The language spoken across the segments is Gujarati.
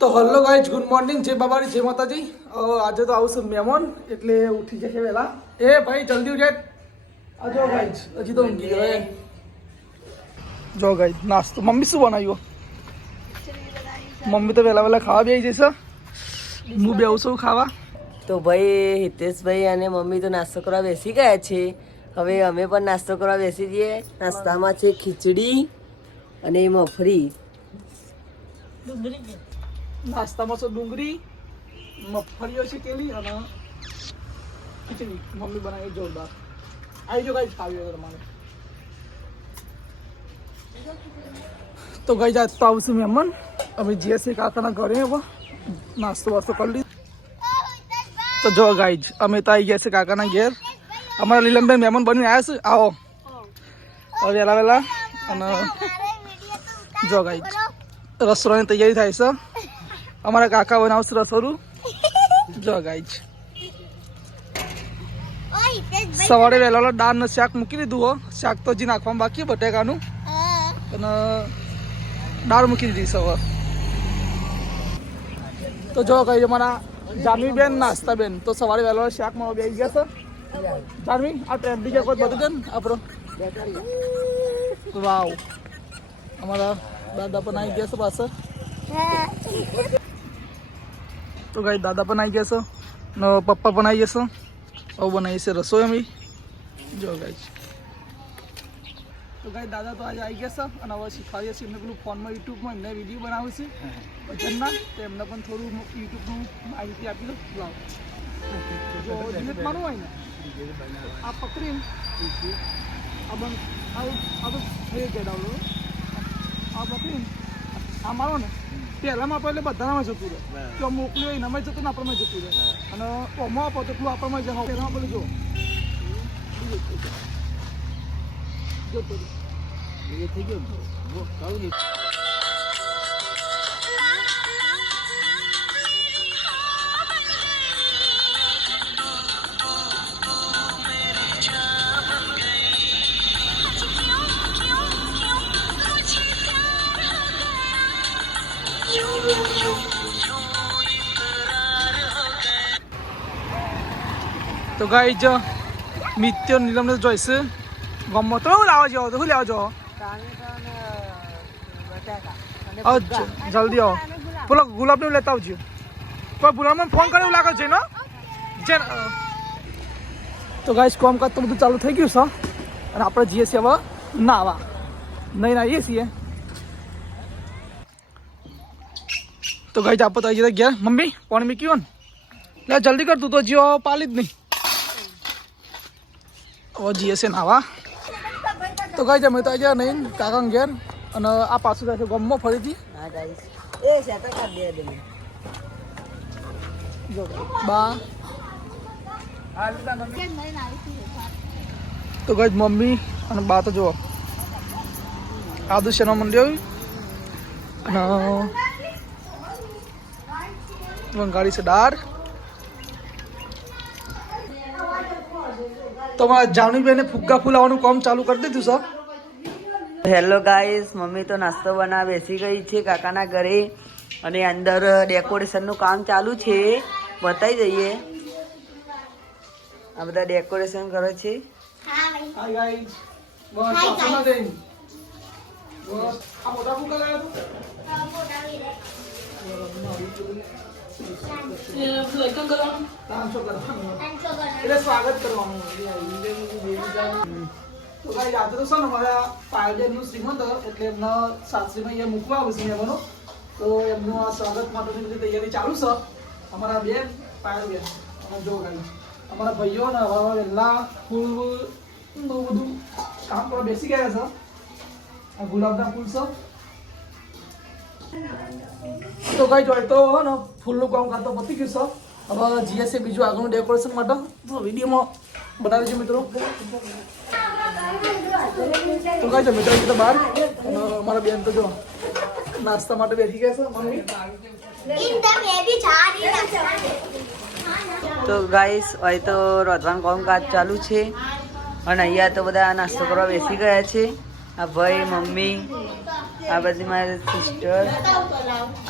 તો હલો ગાઈઝ, ગુડ મોર્નિંગ, જય બાબારી, જય માતાજી. આજે તો આવશે મહેમાન એટલે ઉઠી જશે વહેલા. એ ભાઈ જલ્દી ઉઠે. આ જો ગાઈઝ, હજી તો ઊંઘી ગયો. જો ગાઈઝ, નાસ્તો મમ્મી શું બનાવ્યો? મમ્મી તો વહેલા વહેલા ખાવા બેસી જશે. હું બેવું છું ખાવા. તો ભાઈ હિતેશભાઈ અને મમ્મી તો નાસ્તો કરવા બેસી ગયા છે. હવે અમે પણ નાસ્તો કરવા બેસી જઈએ. નાસ્તામાં છે ખીચડી અને મફરી. નાસ્તામાં તો ડુંગળી, મગફળીઓ શેકેલી અને ખીચડી મમ્મી બનાવી જોરદાર. આવી જો ગાઈઝ, ખાવી હોય તમારે તો ગાઈઝ. આજ તો આવશું મહેમાન. અમે જઈએ છીએ કાકાના ઘરે. હવે નાસ્તો વાસ્તો કરી લીધો. તો જો ગાઈઝ, અમે તો આવી ગયા છે કાકાના ઘેર. અમારા લીલમભાઈ મહેમાન બનીને આવ્યા છે. આવો હવે વહેલા વહેલા. અને જો ગાઈઝ, રસોડાની તૈયારી થાય છે. અમારા કાકા બનાવશે રસોડું. જો ગાઈઝ, સવારે વહેલા દાળ ને શાક મૂકી દીધું હો. શાક તો હજી નાખવામાં બાકી બટેકાનું, અને દાળ મૂકી દીધી સવાર. તો જો ગાઈઝ, અમારા જાનવી બેન, નાસ્તા બેન તો સવારે વહેલા શાક માં બેસી ગયા છે. જાનવી, આ ટેમ્પી છે કોઈ બધું છે ને આપણો. વાવ, અમારા દાદા પણ આવી ગયા છે પાછળ. તો ગાઈઝ, દાદા પણ આવી ગયા છે ને પપ્પા પણ આવી જશે. હવે બનાવી છે રસોઈ અમે. જો ગાઈઝ, તો ગાઈઝ દાદા તો આજે આવી ગયા છે અને હવે શીખવાડીએ છીએ એમને પેલું ફોનમાં યુટ્યુબમાં એમને વિડીયો બનાવે છે ભજનના. તો એમને પણ થોડું યુટ્યુબનું માહિતી આપી દો. લાવ જો ડિલીટ મારવું હોય ને આ પકડીને આ બંધ આ તો થઈ જાય ડાઉનલોડ. આ પકડીને આ મારો ને પહેલામાં આપો એટલે બધામાં જતું રહે. તો મોકલ્યું હોય એનામાં જતું ને આપણમાં જતું રહે. અને ઓમાં આપો તો એટલું આપણમાં જ પહેલામાં પેલું જો જોતો થઈ ગયો. તો ગાઈઝ, મિત્યો નીલમને જોઈશે ગમો તો લાવો છો. તો શું લેવા છો? જલ્દી આવો. બોલો ગુલાબ ને લેતા આવજો. કોઈ ગુલાબમાં ફોન કરે એવું લાગે છે ને. તો ગાઈઝ, કામકાજ તો બધું ચાલુ થઈ ગયું છે અને આપણે જઈએ છીએ હવે નાવા. નહીં નાહીએ છીએ. તો ગાઈઝ, આપણે તો આવી જતા ગયા. મમ્મી પાણી મૂક્યું ને લે જલ્દી કર. તું તો જીઓ પાલી જ નહીં. હવે જઈએ છે નાવા. તો ગાઈઝ, અમે તો આવી ગયા નહીં કાકા ઘેર. અને આ પાછું થાય છે ગમમાં ફરીથી. બા તો ગાઈઝ, મમ્મી અને બા તો જુઓ આદુ શેનો મંડ્યો અને વંગાળી છે દાળ. તો મારા જાનવીબેને ફુગ્ગા ફૂલાવાનું કામ ચાલુ કરી દીધું છે. હેલો ગાઈસ, મમ્મી તો નાસ્તો બનાવવા બેસી ગઈ છે કાકાના ઘરે. અને અંદર ડેકોરેશનનું કામ ચાલુ છે. બતાવી દઈએ. આ બધા ડેકોરેશન કરે છે. હાય ગાઈસ, બસ પાછળના દેન બસ આ મોટા ફુગ્ગા લાવ્યો તો. હા, મોટા વીરે એટલે સ્વાગત કરવાનું. તો ભાઈ આજે તો છે ને મારા પાયડેનનું શ્રીમંત એટલે એમના સાસરીમાં અહીંયા મૂકવા આવશે મહેમાનો. તો એમનું આ સ્વાગત માટેની બધી તૈયારી ચાલુ છે. અમારા બેન પાયલ બેન અને જો ગાઈ અમારા ભાઈઓ ને હવે વહેલા ફૂલ બધું કામ કરવા બેસી ગયા છે. આ ગુલાબના ફૂલ છે. તો કઈ જોઈ તો ને ફૂલનું કામ કાતો પતી ગયું છે. હવે જીએસએ બીજું આગળનું ડેકોરેશન માટે તો વિડીયોમાં બનાવી દેજો મિત્રો. તો કઈ છે મિત્રો તો બહાર અને અમારા બેન તો જો નાસ્તા માટે બેસી ગયા છે. મમ્મી તો ગાઈસ, હવે તો રોધવાનું કામકાજ ચાલુ છે અને અહીંયા તો બધા નાસ્તો કરવા બેસી ગયા છે. આ ભાઈ, મમ્મી આ બધી મારી સિસ્ટર,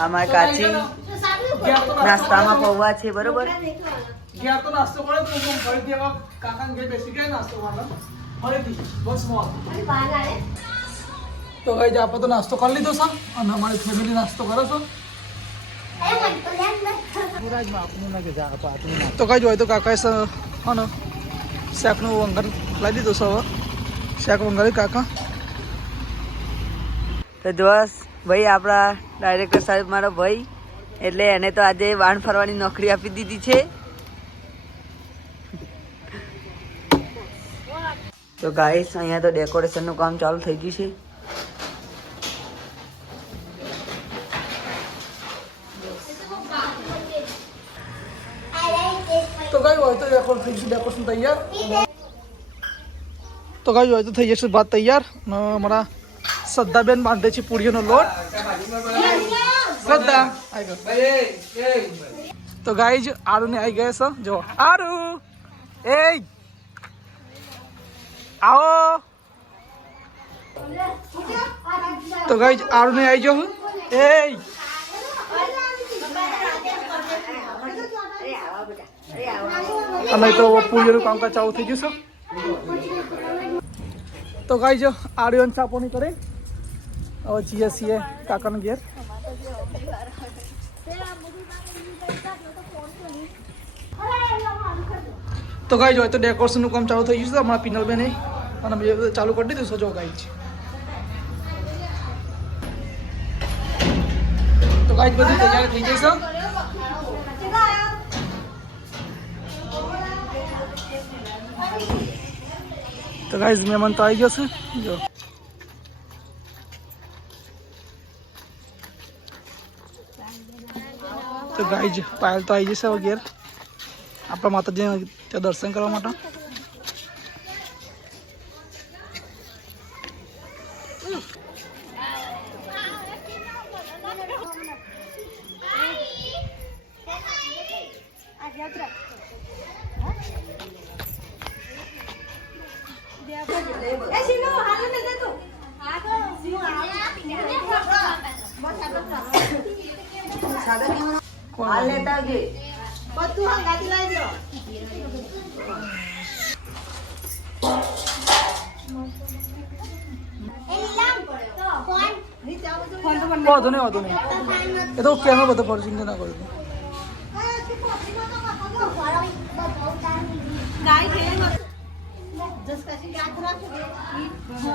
આ મારી કાચી. નાસ્તામાં પૌવા છે બરોબર. ગયા તો નાસ્તો કરે તો હું ફરીથી હવે કાકાને ઘરે બેસી ગયા નાસ્તો કરવા ફરીથી બસ મોત. તો ગાઈઝ આપણે તો નાસ્તો કરી લીધો છે અને અમારી ફેમિલી નાસ્તો કરે છે. તો કઈ હોય તો કાકાએ હા શાકનું વંગર લાવી દીધું છે. હવે શાક વંગારી કાકા. તો જોસ ભાઈ આપણા ડાયરેક્ટર સાહેબ મારો ભાઈ, એટલે એને તો આજે વાણ ફરવાની નોકરી આપી દીધી છે. તો ગાઈસ અહીંયા તો ડેકોરેશનનું કામ ચાલુ થઈ ગયું છે. તો કઈ હોય તો ડેકોરેશન તૈયાર. તો કઈ હોય તો થઈ જશે ભાત તૈયાર. અને અમારા શ્રદ્ધાબેન બાંધે છે પૂરીઓનો લોટ. શ્રદ્ધા તો ગાઈઝ આરુ ને આવી ગયા છે. જો આરુ એ આવો. તો ગાઈઝ આરુ ને આવી જાઓ. એ અને તો પૂરીઓનું કામકાજ ચાલુ થઈ ગયું છે. તો ગાઈઝ આર્યન સાપોની કરે હવે જઈએ છીએ કાકાના ઘેર. તો ગાઈઝ હોય તો ડેકોરેશનનું કામ ચાલુ થઈ ગયું છે હમણાં પિનલબેન અને મેં ચાલુ કરી દીધું છે. જો ગાઈઝ તો ગાઈઝ બધી તૈયારી થઈ ગઈ છે. તો ગાઈઝ મહેમાન તો આવી ગયો છે. જો તો ગાઈઝ પાયલ તો આવી જશે વગેરે આપણા માતાજીને ત્યાં દર્શન કરવા માટે. હાલ લેતા આવજે. વાંધો નહીં એ તો કેમ બધો પડે ચિંતા ના કરું.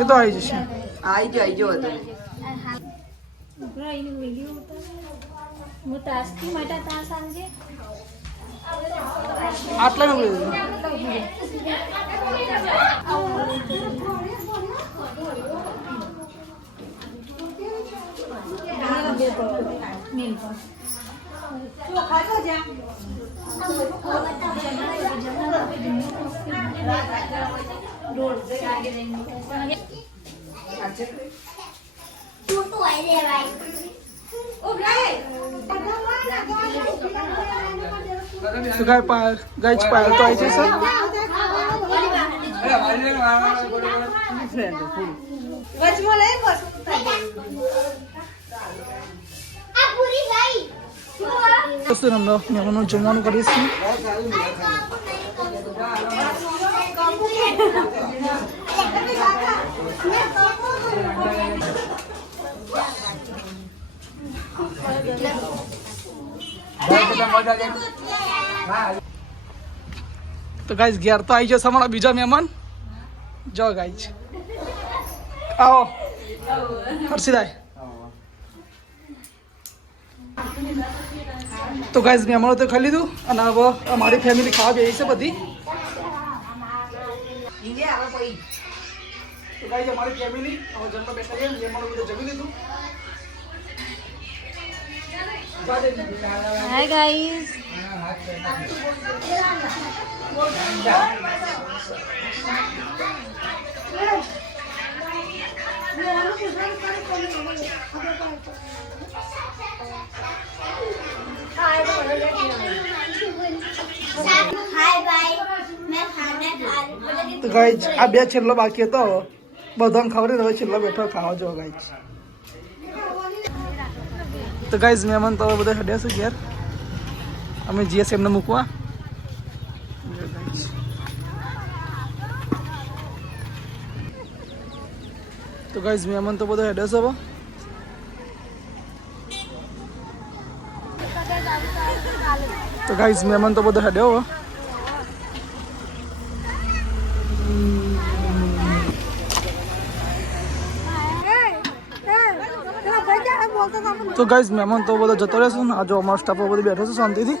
એ તો આવી જશે. આવી જો હતો. આટલા તો ગાઈઝ પાયલ તો આવી જશે. મહેમાનો જમવાનું કરીશું. તો ગાઈઝ ઘેર તો આવી જશે અમારા બીજા મહેમાન. જો ગાઈઝ આવો હર્ષિદાય. તો ગાઈઝ મહેમાનો તો ખાઈ લીધું અને હવે અમારી ફેમિલી ખાવા બેસી છે બધી. તો ગાઈઝ અમારી ફેમિલી હવે જમવા બેઠા છે. મહેમાનો બધું જમી લીધું. Hi guys. તો ગાઈઝ આ બે છેલ્લો બાકી હતો. બધાને ખબર હવે છેલ્લો બેઠો ખાવા જો ગાઈઝ. તો ગાઈઝ મહેમાન તો બધા હડ્યા છે ઘેર. અમે જઈએ છીએ એમને મૂકવા. તો ગાઈઝ મહેમાન તો બધા હેડ્યા છે હવે. તો ગાઈઝ મહેમાન તો બધા હેડ્યા હવે. તો ગાઈઝ મહેમાન તો બધા જતો રહેશે ને. આ જો અમારો સ્ટાફ બધો બેઠો છે શાંતિથી.